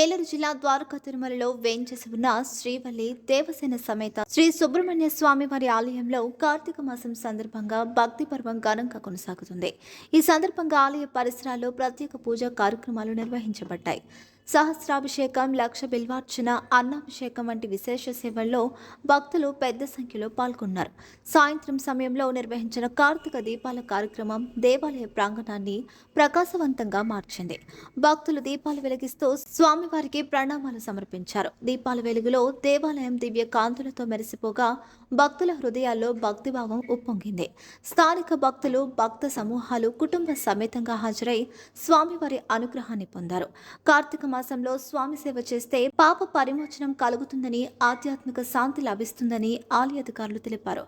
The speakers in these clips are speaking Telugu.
ఏలూరు జిల్లా ద్వారకా తిరుమలలో వేంచేసి ఉన్న శ్రీవల్లి దేవసేన సమేత శ్రీ సుబ్రహ్మణ్య స్వామి వారి ఆలయంలో కార్తీక మాసం సందర్భంగా భక్తి పర్వం ఘనంగా కొనసాగుతుంది. ఈ సందర్భంగా ఆలయ పరిసరాల్లో ప్రత్యేక పూజా కార్యక్రమాలు నిర్వహించబడ్డాయి. సహస్రాభిషేకం, లక్ష బిల్వార్చన, అన్నాభిషేకం వంటి విశేష సేవల్లో భక్తులు పెద్ద సంఖ్యలో పాల్గొన్నారు. సాయంత్రం సమయంలో నిర్వహించిన కార్తీక దీపాల కార్యక్రమం దేవాలయ ప్రాంగణాన్ని ప్రకాశవంతంగా మార్చింది. భక్తులు దీపాలు వెలిగిస్తూ స్వామివారికి ప్రణామాలు సమర్పించారు. దీపాల వెలుగులో దేవాలయం దివ్య కాంతులతో మెరిసిపోగా భక్తుల హృదయాల్లో భక్తిభావం ఉప్పొంగింది. స్థానిక భక్తులు, భక్త సమూహాలు కుటుంబ సమేతంగా హాజరై స్వామివారి అనుగ్రహాన్ని పొందారు. కార్తీక మాసంలో స్వామి సేవ చేస్తే పాప పరిమోచనం కలుగుతుందని, ఆధ్యాత్మిక శాంతి లభిస్తుందని ఆలయ అధికారులు తెలిపారు.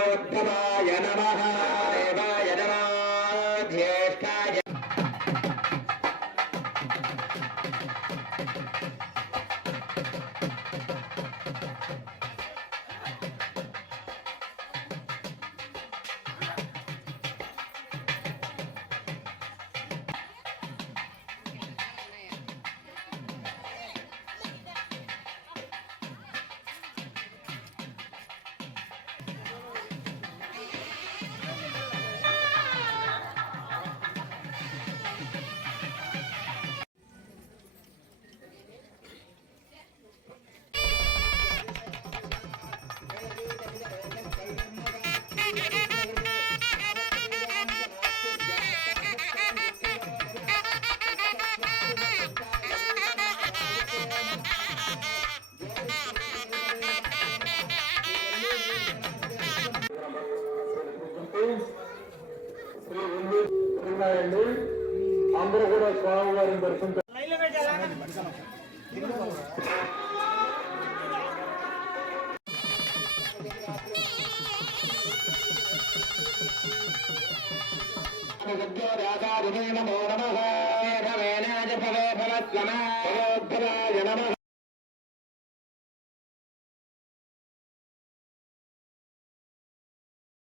భవస్వమాయ నమః దేవాయ నమః జ్యేష్ఠాయ అందరూ కూడా స్వామివారిని దర్శించారు. నమో నమః